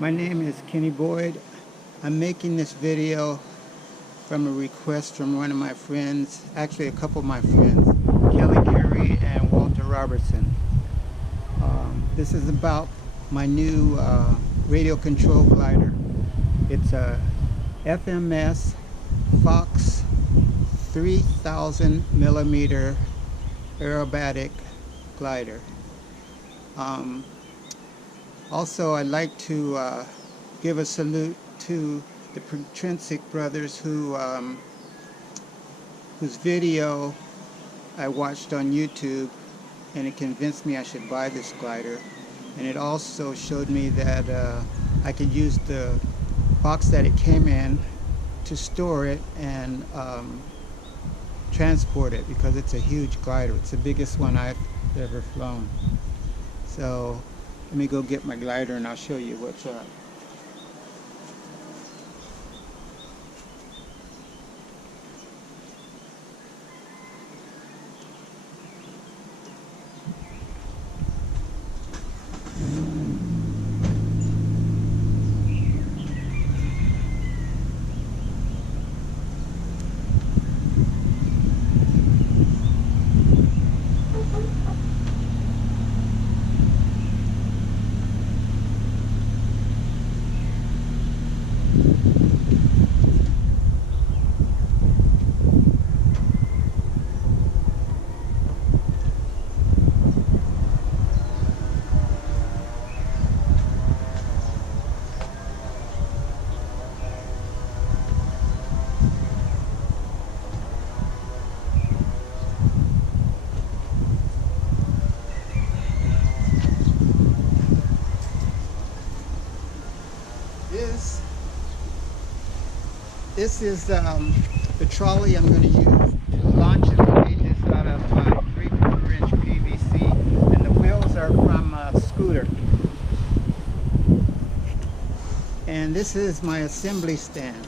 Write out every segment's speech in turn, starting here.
My name is Kenny Boyd. I'm making this video from a request from one of my friends, actually a couple of my friends, Kelly Carey and Walter Robertson. This is about my new radio control glider. It's a Fms Fox 3000 millimeter aerobatic glider. Also, I'd like to give a salute to the Printrinsic brothers whose video I watched on YouTube, and it convinced me I should buy this glider. And it also showed me that I could use the box that it came in to store it and transport it, because it's a huge glider. It's the biggest one I've ever flown. So let me go get my glider and I'll show you what's up. This is the trolley I'm going to use to launch it. I made this out of 3/4 inch PVC, and the wheels are from a scooter. And this is my assembly stand.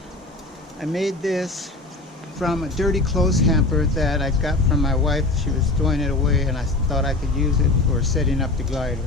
I made this from a dirty clothes hamper that I got from my wife. She was throwing it away, and I thought I could use it for setting up the glider.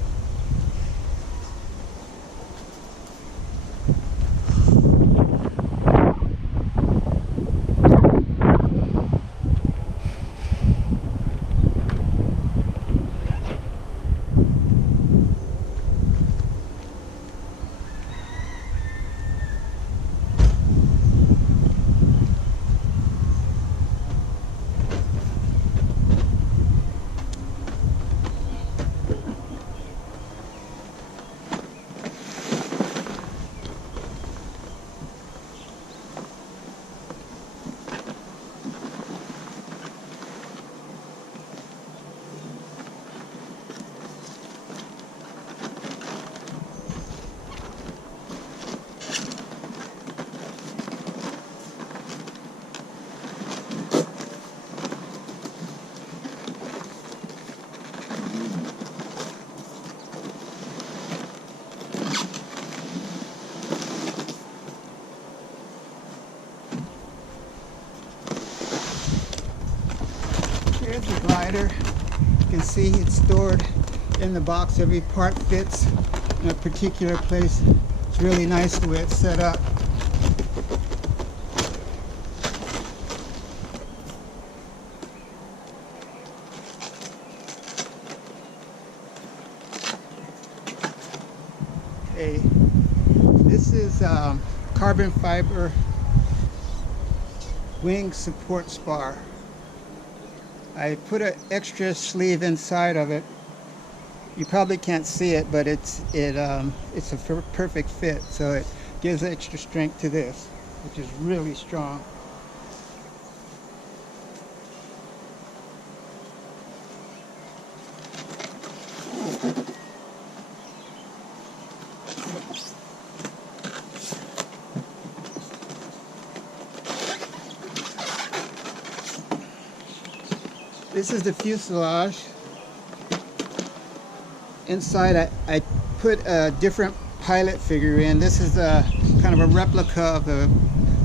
Here's the glider. You can see it's stored in the box. Every part fits in a particular place. It's really nice the way it's set up. Okay, this is carbon fiber wing support spar. I put an extra sleeve inside of it. You probably can't see it, but it's a perfect fit, so it gives extra strength to this, which is really strong. This is the fuselage. Inside I put a different pilot figure in. This is a kind of a replica of the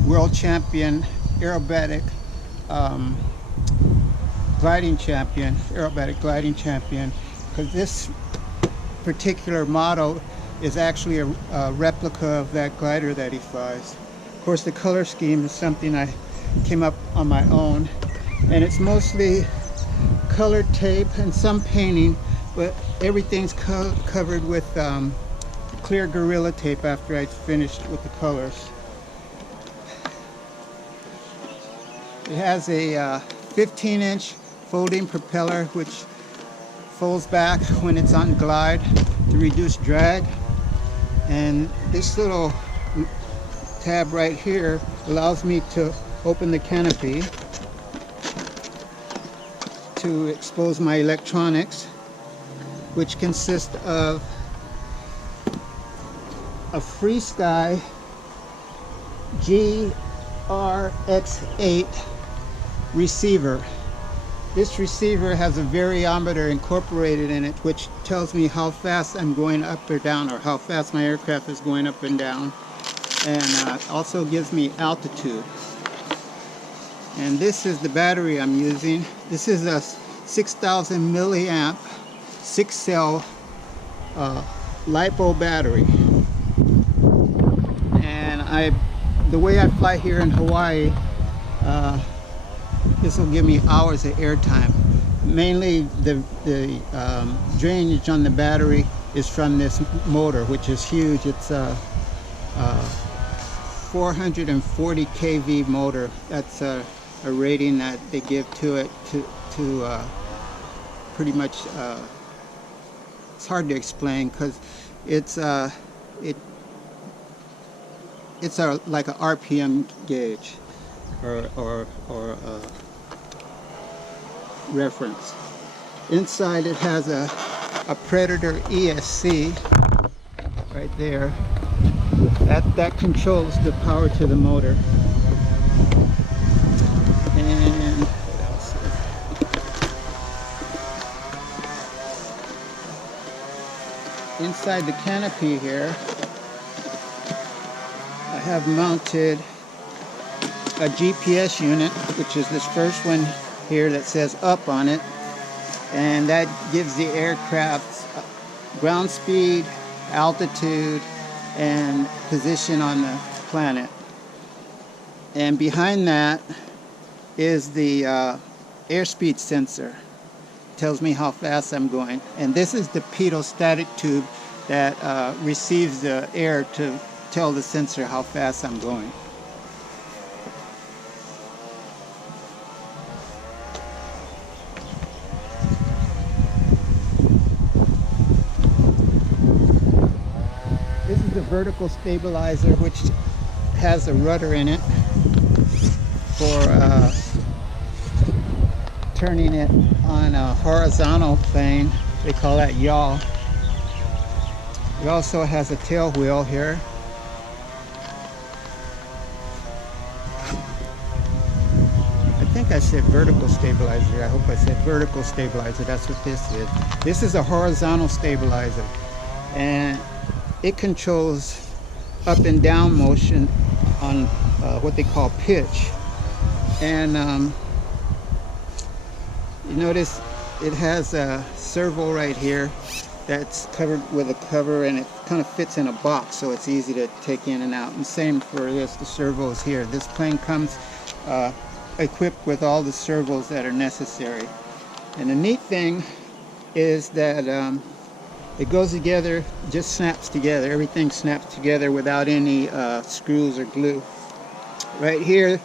world champion aerobatic aerobatic gliding champion, because this particular model is actually a replica of that glider that he flies. Of course, the color scheme is something I came up on my own, and it's mostly colored tape and some painting, but everything's covered with clear Gorilla Tape after I finished with the colors. It has a 15-inch folding propeller which folds back when it's on glide to reduce drag, and this little tab right here allows me to open the canopy to expose my electronics, which consist of a FreeSky GRX8 receiver. This receiver has a variometer incorporated in it, which tells me how fast I'm going up or down, or how fast my aircraft is going up and down, and also gives me altitude. And this is the battery I'm using. This is a 6,000 milliamp 6-cell LiPo battery, and the way I fly here in Hawaii, this will give me hours of airtime. Mainly the drainage on the battery is from this motor, which is huge. It's a 440 kV motor. That's a rating that they give to it to pretty much, it's hard to explain because it's like a RPM gauge or reference. Inside it has a Predator ESC right there. That controls the power to the motor. And what else here? Inside the canopy here, I have mounted a GPS unit, which is this first one here that says up on it, and that gives the aircraft ground speed, altitude, and position on the planet. And behind that is the airspeed sensor. It tells me how fast I'm going. And this is the pedostatic tube that receives the air to tell the sensor how fast I'm going. This is the vertical stabilizer, which has a rudder in it for turning it on a horizontal plane. They call that yaw. It also has a tail wheel here. I think I said vertical stabilizer. I hope I said vertical stabilizer. That's what this is. This is a horizontal stabilizer, and it controls up and down motion on what they call pitch. And you notice it has a servo right here that's covered with a cover, and it kind of fits in a box, so it's easy to take in and out. And same for this, the servos here. This plane comes equipped with all the servos that are necessary. And the neat thing is that it goes together, just snaps together. Everything snaps together without any screws or glue. Right here,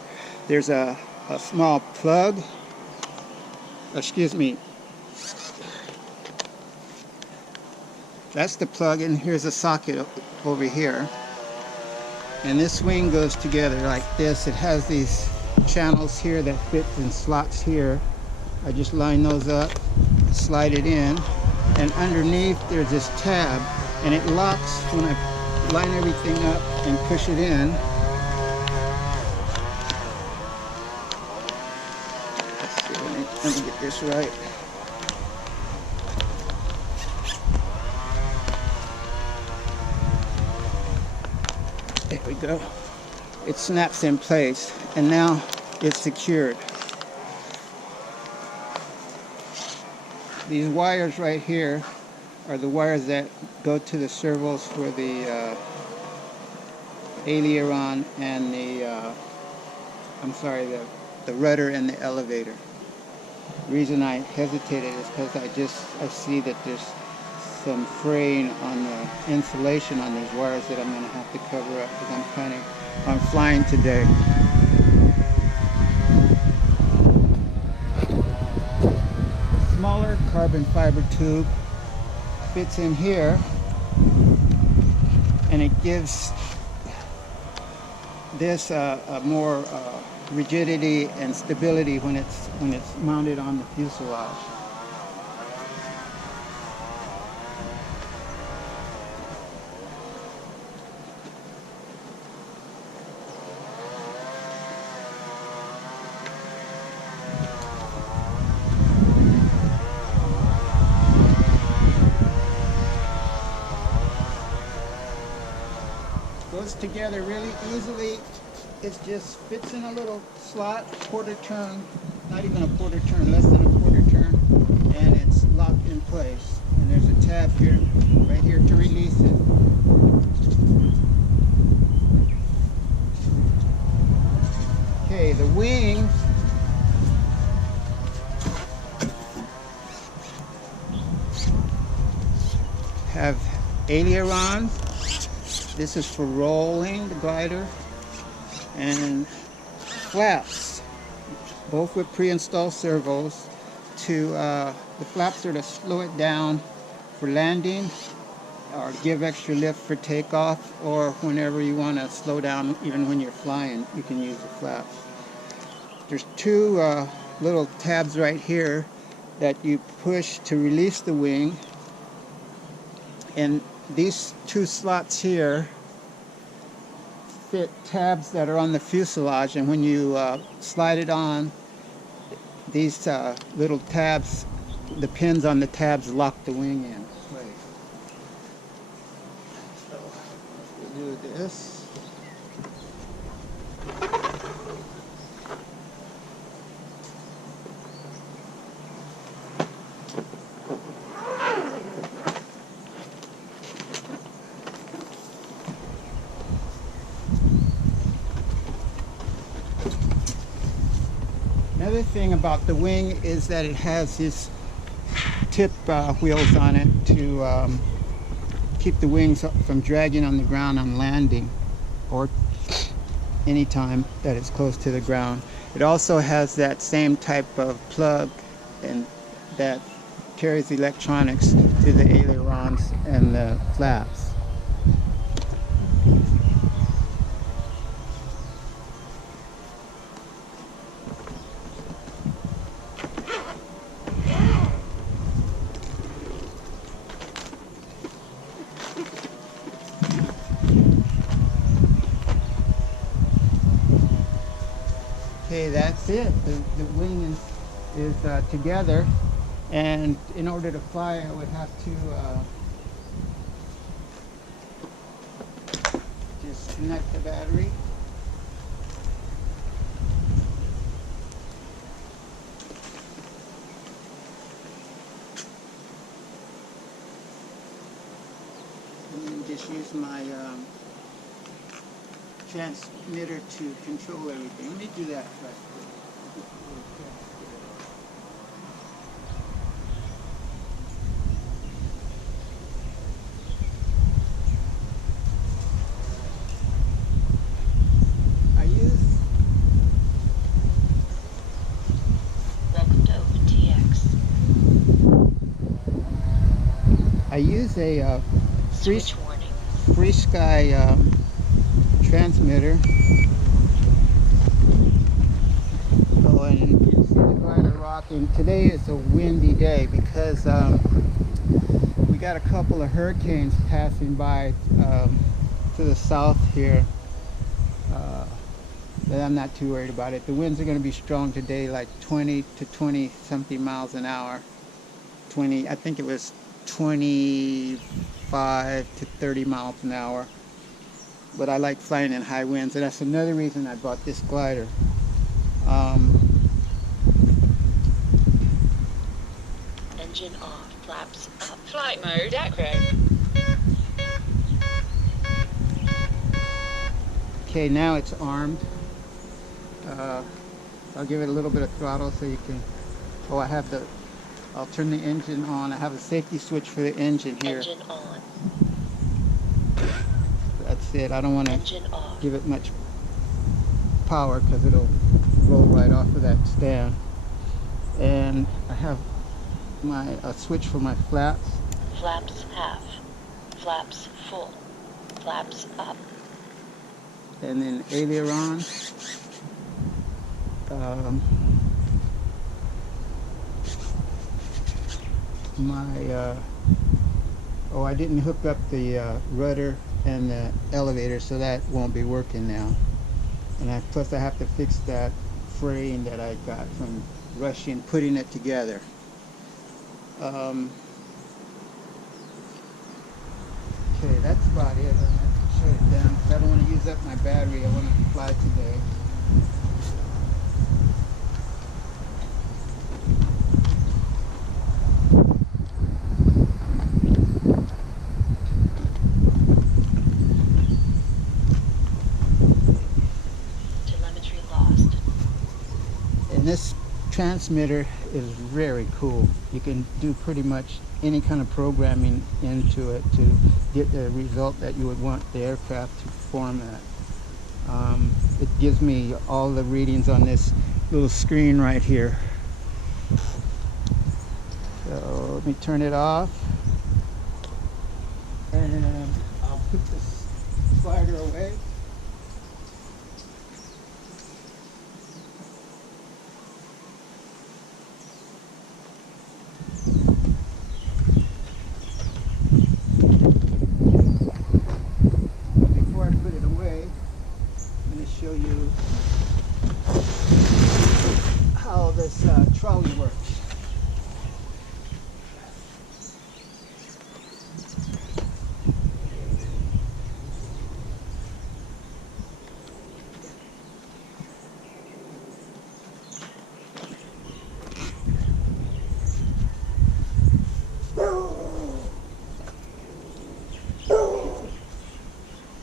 there's a small plug. Excuse me. That's the plug, and here's a socket over here. And this wing goes together like this. It has these channels here that fit in slots here. I just line those up, slide it in, and underneath there's this tab, and it locks when I line everything up and push it in. Let's see, let me get this right. There we go. It snaps in place, and now it's secured. These wires right here are the wires that go to the servos for the aileron and the the rudder and the elevator. The reason I hesitated is because I see that there's some fraying on the insulation on these wires that I'm going to have to cover up because I'm flying today. Smaller carbon fiber tube fits in here, and it gives this a more rigidity and stability when it's mounted on the fuselage. Goes together really easily. It just fits in a little slot, quarter turn, not even a quarter turn, less than a quarter turn, and it's locked in place. And there's a tab here, right here, to release it. Okay, the wings have ailerons. This is for rolling the glider, and flaps, both with pre-installed servos. The flaps are to slow it down for landing or give extra lift for takeoff, or whenever you want to slow down, even when you're flying, you can use the flaps. There's two little tabs right here that you push to release the wing, and these two slots here fit tabs that are on the fuselage, and when you slide it on, these little tabs, the pins on the tabs lock the wing in place. So we'll do this. Another thing about the wing is that it has these tip wheels on it to keep the wings from dragging on the ground on landing or any time that it's close to the ground. It also has that same type of plug and that carries electronics to the ailerons and the flaps. Okay, that's it. The wing is together, and in order to fly, I would have to just connect the battery. And then just use my transmitter to control everything. Let me do that first. I use a Free Sky transmitter. Oh, and you can see the glider rocking. Today is a windy day because we got a couple of hurricanes passing by to the south here. But I'm not too worried about it. The winds are going to be strong today, like 20 to 20 something miles an hour. I think it was 25 to 30 miles an hour. But I like flying in high winds, and that's another reason I bought this glider. Engine off. Flaps up. Flight mode acro. Okay, now it's armed. I'll give it a little bit of throttle so you can. Oh, I'll turn the engine on. I have a safety switch for the engine here. Engine on. That's it. I don't want to Engine off. give it much power because it'll roll right off of that stand. And I have a switch for my flaps. Flaps half. Flaps full. Flaps up. And then aileron. I didn't hook up the rudder and the elevator, so that won't be working now. And plus I have to fix that frame that I got from rushing, putting it together. Okay, that's about it. I'm going to shut it down because I don't want to use up my battery. I want to fly today. Telemetry lost. And this transmitter is very cool. You can do pretty much any kind of programming into it to get the result that you would want the aircraft to perform at. It gives me all the readings on this little screen right here. So let me turn it off, and I'll put this slider away. Show you how this trolley works.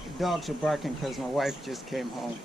The dogs are barking because my wife just came home.